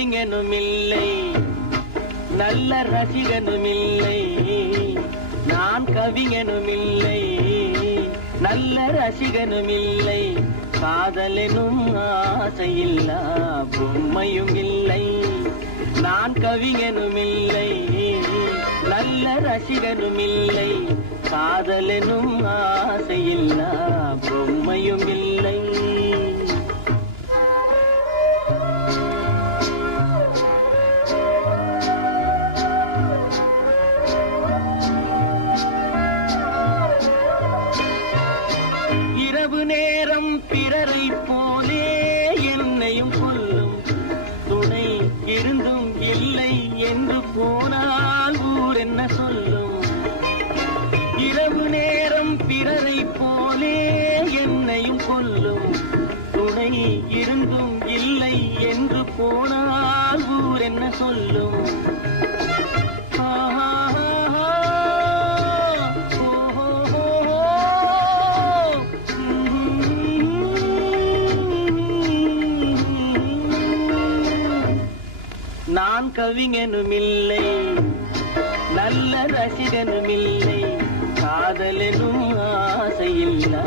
கவிஞனும் இல்லை, நல்ல ரசிகனும் இல்லை. நான் கவிஞனும் இல்லை, நல்ல ரசிகனும் இல்லை. காதலெனும் ஆசையில்லா பொம்மையும் இல்லை. நான் கவிஞனும் இல்லை, நல்ல ரசிகனும் இல்லை. காதலெனும் ஆசையில்லா பொம்மையும் இல்லை. இரவு நேரம் பிறரை போலே என்னையும் கொல்லும் துணை இருந்தும் இல்லை என்று போனால் ஊர் என்ன சொல்லும்? இரவு நேரம் பிறரை போலே என்னையும் கொல்லும் துணை இருந்தும் இல்லை என்று போனால் ஊர் என்ன சொல்லும்? நான் கவிஞனும் இல்லை, நல்ல ரசிகனும் இல்லை. காதலெனும் ஆசையில்லா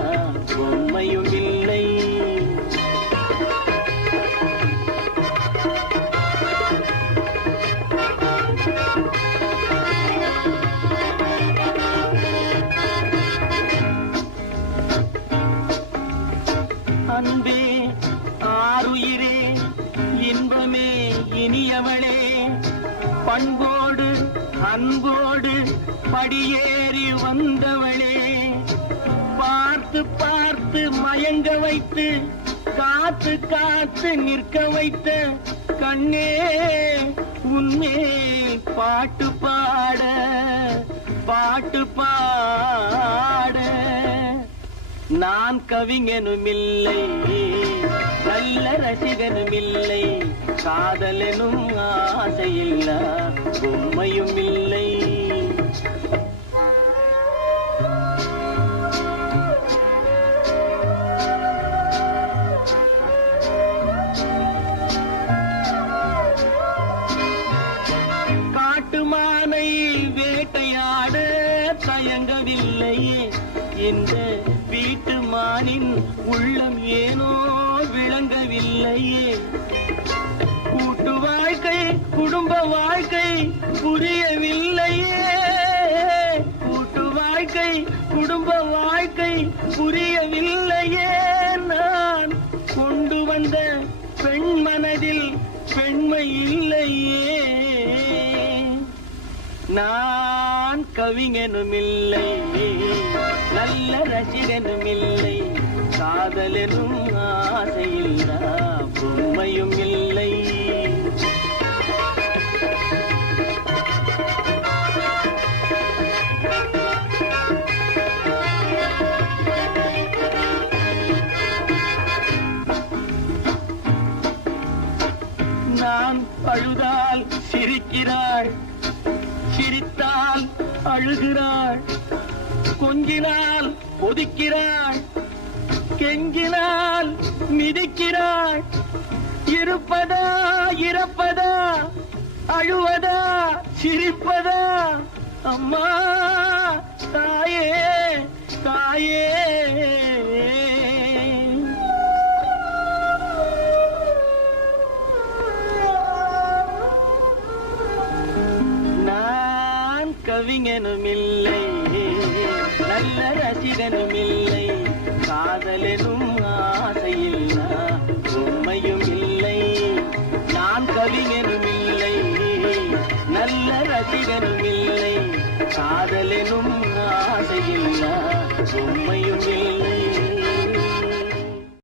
பொம்மையும் இல்லை. அன்பே ஆருயிரே இன்பமே இனியவளே, பண்போடு அன்போடு படியேறி வந்தவளே, பார்த்து பார்த்து மயங்க வைத்து காத்து காத்து நிற்க வைத்த கண்ணே, உன்மே பாட்டு பாட பாட்டு பாட. நான் கவிஞனும் இல்லை, நல்ல ரசிகனும் இல்லை. காதலெனும் ஆசையில்லா பொம்மையும் இல்லை. காட்டுமானை வேட்டையாட தயங்கவில்லையே, இந்த வீட்டு மானின் உள்ளம் ஏனோ விளங்கவில்லையே. கூட்டு வாழ்க்கை குடும்ப வாழ்க்கை புரியவில்லையே, கூட்டு வாழ்க்கை குடும்ப வாழ்க்கை புரியவில்லையே. நான் கொண்டு வந்த பெண் மனதில் பெண்மை இல்லையே. நான் கவிஞனும் இல்லை, நல்ல ரசிகனும் இல்லை. காதலெனும் ஆசையில்லா பொம்மையும் இல்லை. நான் அழுதால் சிரிக்கிறாள், சிரித்தால் அழுகிறாள். கொஞ்சினால் ஒதுக்கிறாள், கெஞ்சினால் மிதிக்கிறாள். இருப்பதா இறப்பதா, அழுவதா சிரிப்பதா? அம்மா தாயே தாயே. நான் கவிஞனும் இல்லை, நல்ல ரசிகனும் இல்லை. காதலெனும் ஆசையில்லா பொம்மையும் இல்லை. நான் கவிஞனும் இல்லை, நல்ல ரசிகனும் இல்லை. காதலெனும் ஆசையில்லா பொம்மையும்